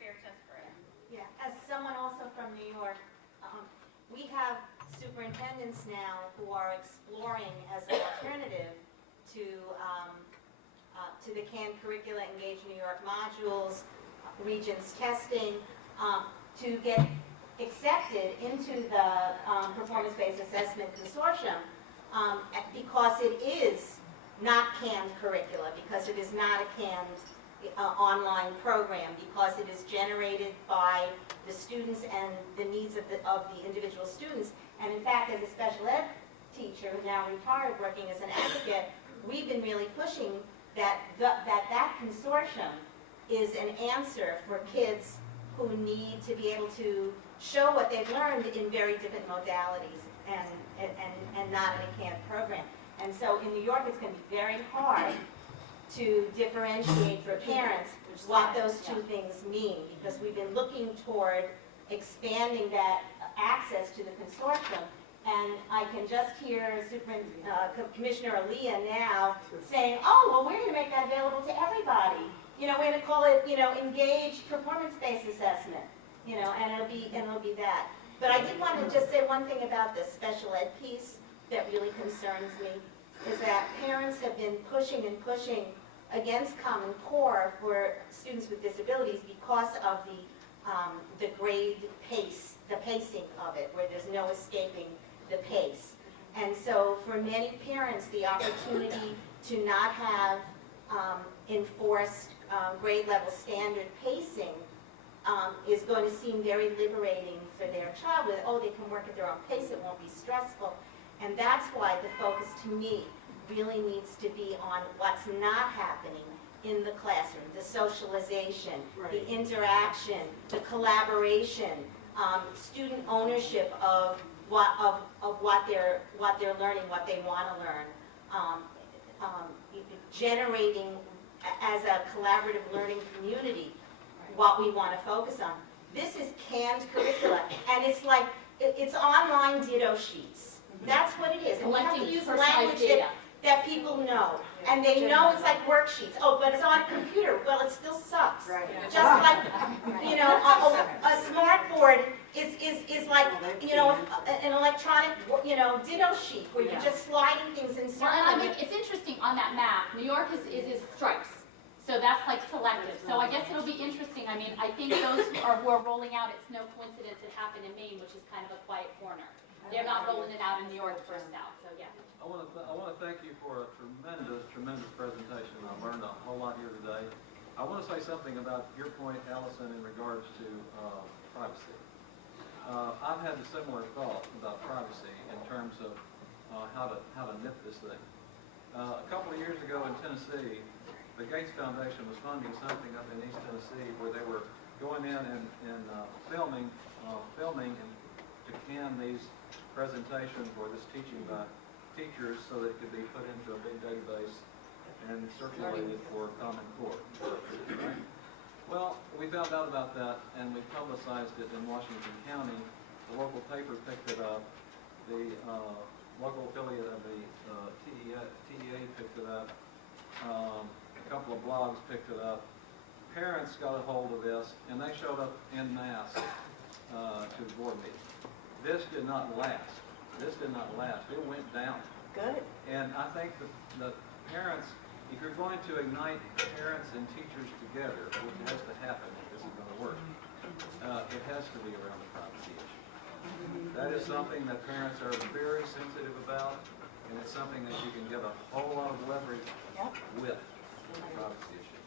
Fair test for it. Yeah, as someone also from New York, we have superintendents now who are exploring as an alternative to the canned curricula, Engage New York modules, Regents testing, to get accepted into the performance-based assessment consortium because it is not canned curricula, because it is not a canned online program, because it is generated by the students and the needs of the individual students. And in fact, as a special ed teacher, now retired, working as an advocate, we've been really pushing that consortium is an answer for kids who need to be able to show what they've learned in very different modalities and not in a canned program. And so in New York, it's going to be very hard to differentiate for parents what those two things mean, because we've been looking toward expanding that access to the consortium. And I can just hear Commissioner Aaliyah now saying, oh, well, we're going to make that available to everybody. We're going to call it, engaged performance-based assessment, and it'll be that. But I did want to just say one thing about the special ed piece that really concerns me, is that parents have been pushing and pushing against Common Core for students with disabilities because of the grade pace, the pacing of it, where there's no escaping the pace. And so for many parents, the opportunity to not have enforced grade level standard pacing is going to seem very liberating for their child. With, oh, they can work at their own pace, it won't be stressful. And that's why the focus to me really needs to be on what's not happening in the classroom, the socialization, the interaction, the collaboration, student ownership of what they're learning, what they want to learn, generating as a collaborative learning community what we want to focus on. This is canned curricula, and it's like it's online ditto sheets. That's what it is, and we have to use language that people know, and they know it's like worksheets. Oh, but it's on a computer. Well, it still sucks. Right. Just like a smart board is like an electronic ditto sheet where you're just sliding things in circles. Well, and I think it's interesting on that map. New York is stripes, so that's like selective. So I guess it'll be interesting. I mean, I think those who are rolling out, it's no coincidence it happened in Maine, which is kind of a quiet corner. They're not rolling it out in New York first out. So yeah. I want to thank you for a tremendous presentation. I learned a whole lot here today. I want to say something about your point, Alison, in regards to privacy. I've had a similar thought about privacy in terms of how to nip this thing. A couple of years ago in Tennessee, the Gates Foundation was funding something up in East Tennessee where they were going in and filming and to can these presentations or this teaching by teachers so that it could be put into a big database and circulated for Common Core. Right? Well, we found out about that and we publicized it in Washington County. The local paper picked it up. The local affiliate of the TEA picked it up. A couple of blogs picked it up. Parents got a hold of this and they showed up en masse to the board meeting. This did not last. This did not last. It went down. Good. And I think the parents, if you're going to ignite parents and teachers together, which has to happen if this is going to work, it has to be around the privacy issue. That is something that parents are very sensitive about, and it's something that you can get a whole lot of leverage with the privacy issue.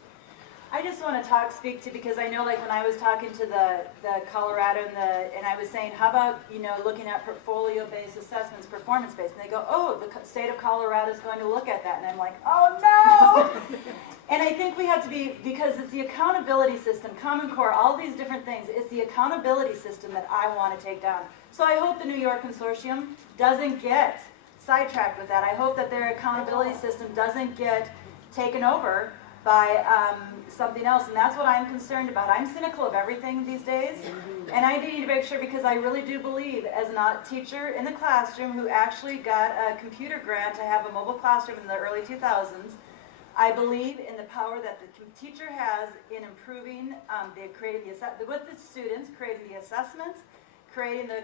I just want to speak to, because I know like when I was talking to the Colorado and I was saying, how about, looking at portfolio-based assessments, performance-based, and they go, oh, the state of Colorado is going to look at that, and I'm like, oh no! And I think we have to be, because it's the accountability system, Common Core, all these different things, it's the accountability system that I want to take down. So I hope the New York Consortium doesn't get sidetracked with that. I hope that their accountability system doesn't get taken over by something else, and that's what I'm concerned about. I'm cynical of everything these days, and I need to make sure, because I really do believe, as a teacher in the classroom who actually got a computer grant to have a mobile classroom in the early 2000s, I believe in the power that the teacher has in improving, creating with the students, creating the assessments, creating the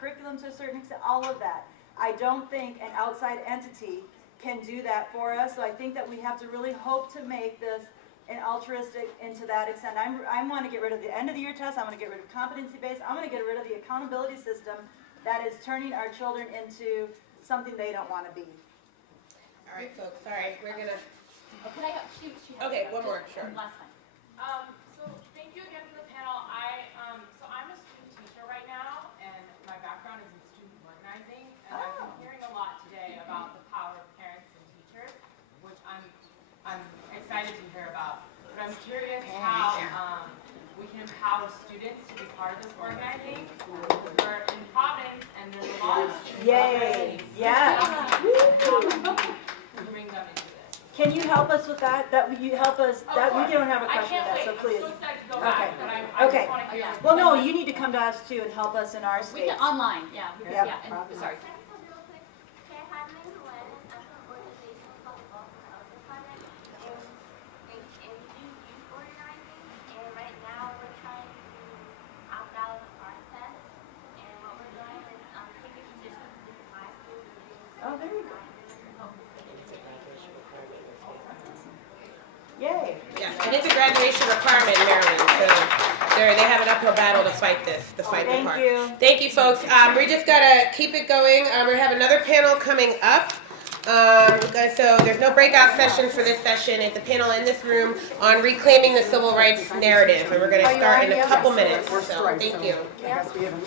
curriculum to a certain extent, all of that. I don't think an outside entity can do that for us, so I think that we have to really hope to make this an altruistic into that extent. I want to get rid of the end of the year test, I want to get rid of competency based, I want to get rid of the accountability system that is turning our children into something they don't want to be. All right, folks, sorry, we're gonna, Oh, could I have, she has okay, one more, sure. last time. So thank you again for the panel. So I'm a student teacher right now, and my background is in student organizing, and I've been hearing a lot today about the power of parents and teachers, which I'm excited to hear about. But I'm curious how we can empower students to be part of this organizing. We're in Providence, and there's a lot of students. Yay! Yes. Bring them into this. Can you help us with that? That you help us. Of That we course. don't have a I question can't with that, wait. so please. I'm so excited to go Okay. back, but I Okay. just want to hear. Well, no, you need to come to us too and help us in our We state. can, online, yeah, Yep. yeah, and, sorry. Oh, there you go. Yay. Yes, and it's a graduation requirement in Maryland, so they have an uphill battle to fight this, the part. Thank you. Thank you, folks. We just gotta keep it going. We have another panel coming up. So there's no breakout session for this session. It's a panel in this room on reclaiming the civil rights narrative, and we're gonna start in a couple minutes. So thank you.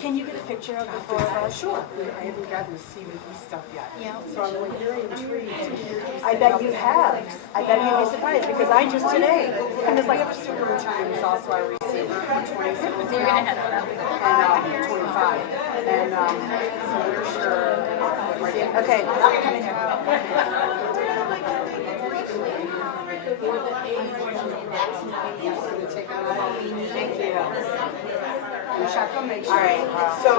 Can you get a picture of the four of us? Sure. I haven't gotten the CBE stuff yet. Yeah. So I'm like very intrigued to hear. I bet you have. I bet you'd be surprised, because I just today. And it's like every student time is also I receive from 26 So you're gonna have that. and 25. And so we're sure. Okay, I'm coming here. Thank you. All right. So,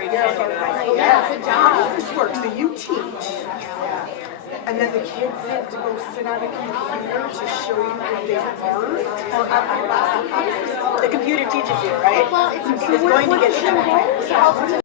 you're okay with that? Yeah, good How job. does this work? So you teach, and then the kids have to go sit on a computer to show you what they learned? Or how does this work? The computer teaches you, right? Well, It's going to get you.